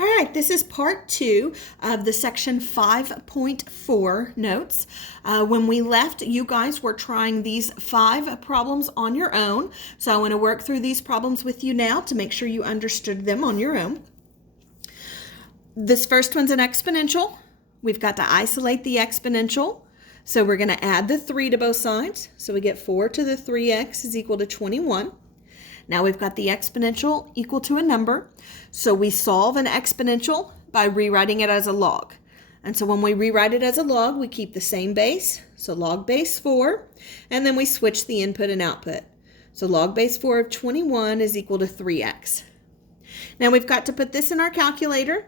All right, this is part 2 of the section 5.4 notes. When we left, you guys were trying these 5 problems on your own. So I want to work through these problems with you now to make sure you understood them on your own. This first one's an exponential. We've got to isolate the exponential. So we're going to add the 3 to both sides. So we get 4 to the 3x is equal to 21. Now we've got the exponential equal to a number. So we solve an exponential by rewriting it as a log. And so when we rewrite it as a log, we keep the same base. So log base 4, and then we switch the input and output. So log base 4 of 21 is equal to 3x. Now we've got to put this in our calculator.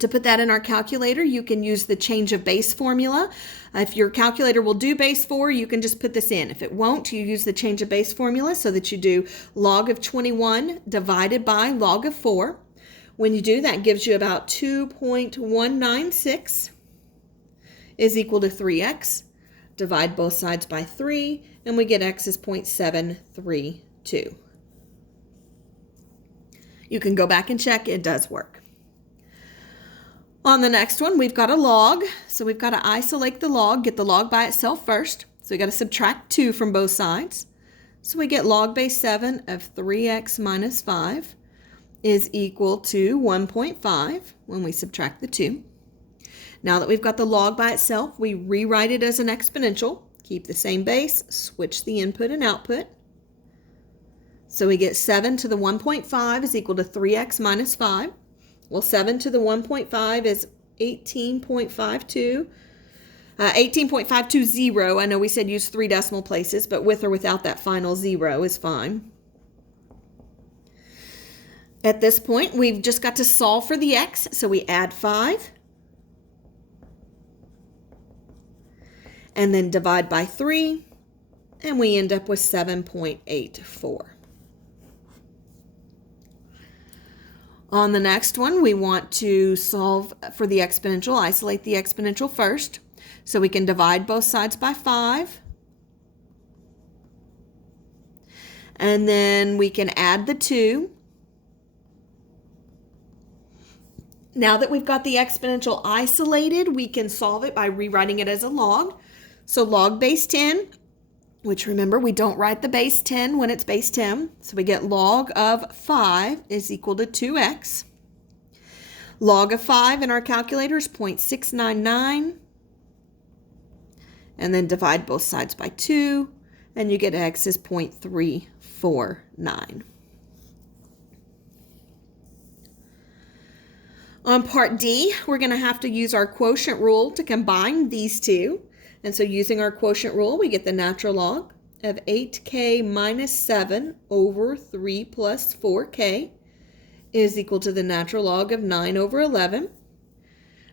To put that in our calculator, you can use the change of base formula. If your calculator will do base 4, you can just put this in. If it won't, you use the change of base formula so that you do log of 21 divided by log of 4. When you do, that gives you about 2.196 is equal to 3x. Divide both sides by 3, and we get x is 0.732. You can go back and check, it does work. On the next one, we've got a log. So we've got to isolate the log, get the log by itself first. So we've got to subtract 2 from both sides. So we get log base 7 of 3x minus 5 is equal to 1.5 when we subtract the 2. Now that we've got the log by itself, we rewrite it as an exponential. Keep the same base, switch the input and output. So we get 7 to the 1.5 is equal to 3x minus 5. Well, 7 to the 1.5 is 18.52. 18.520. I know we said use 3 decimal places, but with or without that final 0 is fine. At this point, we've just got to solve for the x, so we add 5. And then divide by 3, and we end up with 7.84. On the next one, we want to solve for the exponential, isolate the exponential first. So we can divide both sides by 5. And then we can add the 2. Now that we've got the exponential isolated, we can solve it by rewriting it as a log. So log base 10, which remember, we don't write the base 10 when it's base 10. So we get log of 5 is equal to 2x. Log of 5 in our calculator is 0.699. And then divide both sides by 2. And you get x is 0.349. On part D, we're going to have to use our quotient rule to combine these two. And so using our quotient rule, we get the natural log of 8k minus 7 over 3 plus 4k is equal to the natural log of 9 over 11.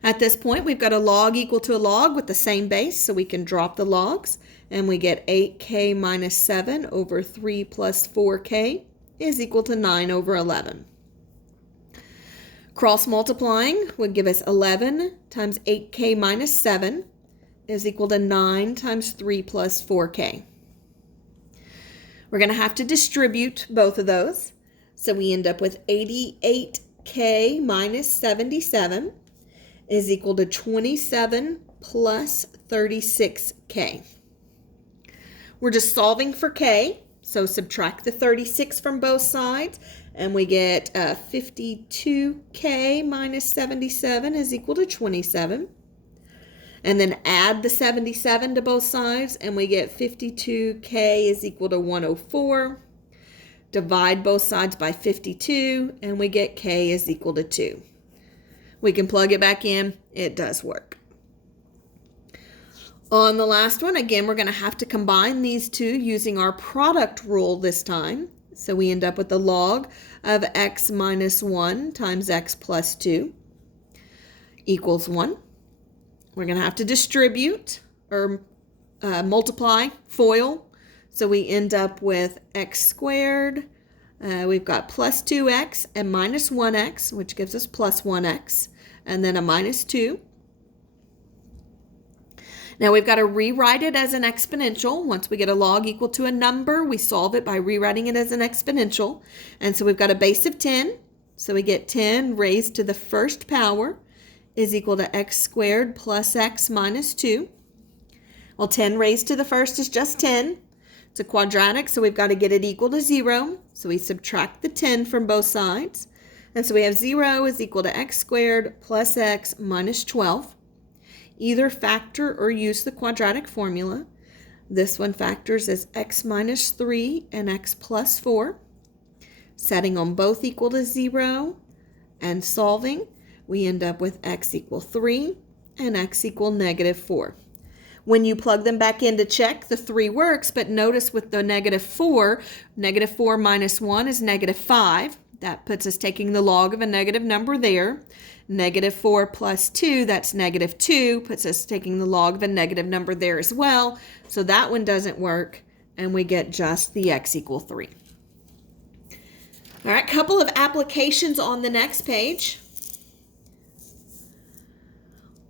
At this point, we've got a log equal to a log with the same base, so we can drop the logs, and we get 8k minus 7 over 3 plus 4k is equal to 9 over 11. Cross multiplying would give us 11 times 8k minus 7 is equal to 9 times 3 plus 4k. We're going to have to distribute both of those. So we end up with 88k minus 77 is equal to 27 plus 36k. We're just solving for k. So subtract the 36 from both sides, and we get 52k minus 77 is equal to 27. And then add the 77 to both sides, and we get 52k is equal to 104. Divide both sides by 52, and we get k is equal to 2. We can plug it back in. It does work. On the last one, again, we're going to have to combine these two using our product rule this time. So we end up with the log of x minus 1 times x plus 2 equals 1. We're going to have to distribute or multiply, FOIL. So we end up with x squared. We've got plus 2x and minus 1x, which gives us plus 1x, and then a minus 2. Now we've got to rewrite it as an exponential. Once we get a log equal to a number, we solve it by rewriting it as an exponential. And so we've got a base of 10. So we get 10 raised to the first power is equal to x squared plus x minus 2. Well, 10 raised to the first is just 10. It's a quadratic, so we've got to get it equal to 0. So we subtract the 10 from both sides. And so we have 0 is equal to x squared plus x minus 12. Either factor or use the quadratic formula. This one factors as x minus 3 and x plus 4. Setting on both equal to 0 and solving, we end up with x equal 3 and x equal negative 4. When you plug them back in to check, the 3 works, but notice with the negative 4 minus 1 is negative 5. That puts us taking the log of a negative number there. Negative 4 plus 2, that's negative 2, puts us taking the log of a negative number there as well. So that one doesn't work, and we get just the x equal 3. All right, couple of applications on the next page.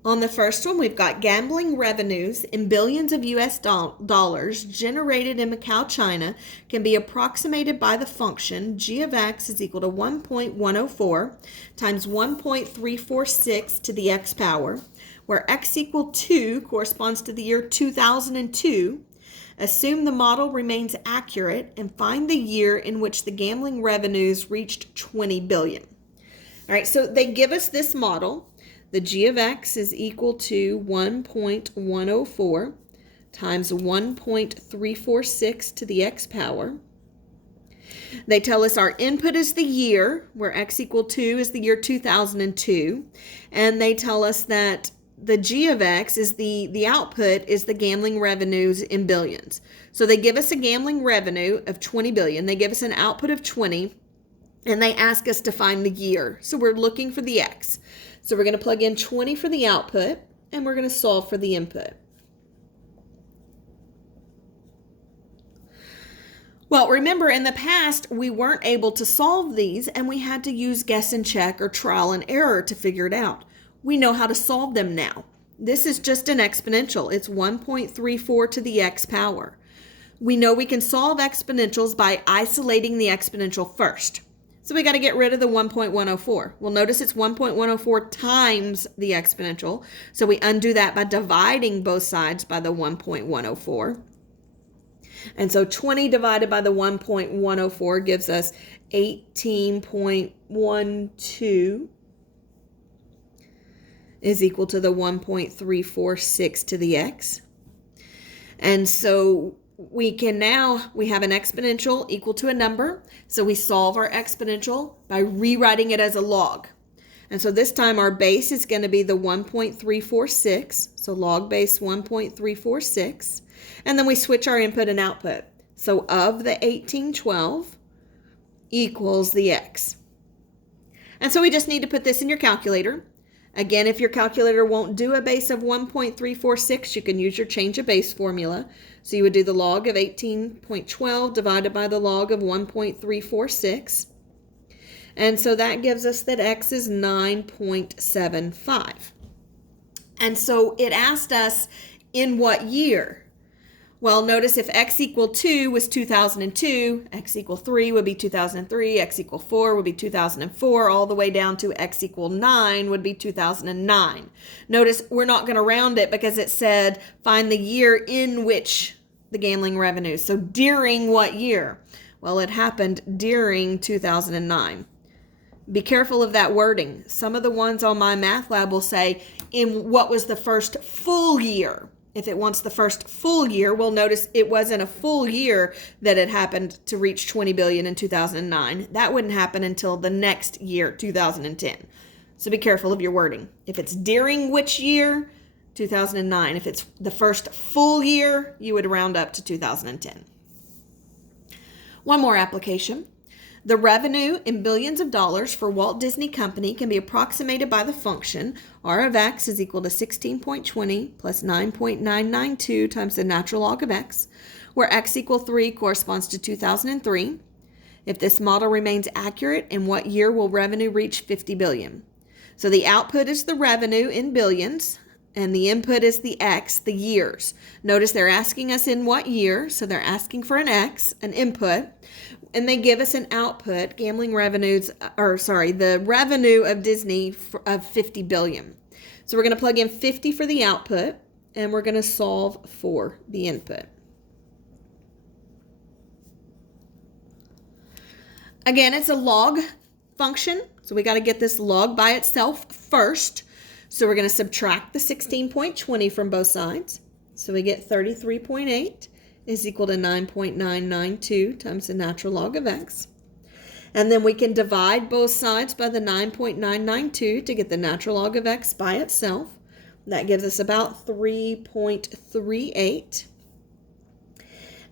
On the first one, we've got gambling revenues in billions of US dollars generated in Macau, China can be approximated by the function g of x is equal to 1.104 times 1.346 to the x power, where x equal 2 corresponds to the year 2002. Assume the model remains accurate and find the year in which the gambling revenues reached 20 billion. All right, so they give us this model. The g of x is equal to 1.104 times 1.346 to the x power. They tell us our input is the year, where x equal 2 is the year 2002. And they tell us that the g of x is the output is the gambling revenues in billions. So they give us a gambling revenue of 20 billion. They give us an output of 20, and they ask us to find the year. So we're looking for the x. So we're going to plug in 20 for the output, and we're going to solve for the input. Well, remember in the past, we weren't able to solve these, and we had to use guess and check or trial and error to figure it out. We know how to solve them now. This is just an exponential. It's 1.34 to the x power. We know we can solve exponentials by isolating the exponential first. So we got to get rid of the 1.104. Well, notice it's 1.104 times the exponential. So we undo that by dividing both sides by the 1.104. And so 20 divided by the 1.104 gives us 18.12 is equal to the 1.346 to the x. And so we have an exponential equal to a number. So we solve our exponential by rewriting it as a log. And so this time our base is going to be the 1.346. So log base 1.346. And then we switch our input and output. So of the 1812 equals the x. And so we just need to put this in your calculator. Again, if your calculator won't do a base of 1.346, you can use your change of base formula. So you would do the log of 18.12 divided by the log of 1.346. And so that gives us that x is 9.75. And so it asked us in what year. Well, notice if x equal 2 was 2002, x equal 3 would be 2003, x equal 4 would be 2004, all the way down to x equal 9 would be 2009. Notice we're not going to round it because it said find the year in which the gambling revenues. So during what year? Well, it happened during 2009. Be careful of that wording. Some of the ones on my math lab will say in what was the first full year. If it wants the first full year, we'll notice it wasn't a full year that it happened to reach 20 billion in 2009. That wouldn't happen until the next year, 2010. So be careful of your wording. If it's during which year, 2009. If it's the first full year, you would round up to 2010. One more application. The revenue in billions of dollars for Walt Disney Company can be approximated by the function r of x is equal to 16.20 plus 9.992 times the natural log of x, where x equal 3 corresponds to 2003. If this model remains accurate, in what year will revenue reach 50 billion? So the output is the revenue in billions, and the input is the x, the years. Notice they're asking us in what year, so they're asking for an x, an input. and they give us an output, gambling revenues, the revenue of Disney of 50 billion. So we're going to plug in 50 for the output, and we're going to solve for the input. Again, it's a log function, so we got to get this log by itself first. So we're going to subtract the 16.20 from both sides. So we get 33.8 is equal to 9.992 times the natural log of x. And then we can divide both sides by the 9.992 to get the natural log of x by itself. That gives us about 3.38.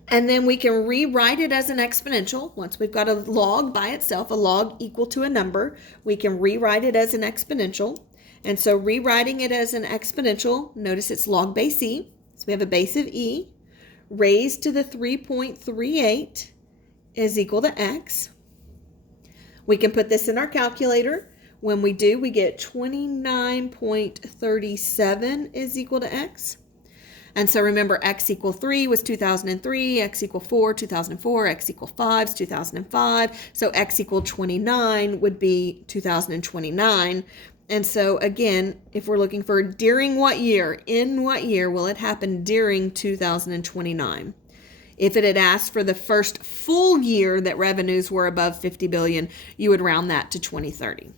And then we can rewrite it as an exponential. Once we've got a log by itself, a log equal to a number, we can rewrite it as an exponential. And so rewriting it as an exponential, notice it's log base e. So we have a base of e raised to the 3.38 is equal to x. We can put this in our calculator. When we do, we get 29.37 is equal to x. And so remember, x equal 3 was 2003, x equal 4, 2004, x equal 5 is 2005. So x equal 29 would be 2029. And so again, if we're looking for during what year, in what year will it happen during 2029? If it had asked for the first full year that revenues were above 50 billion, you would round that to 2030.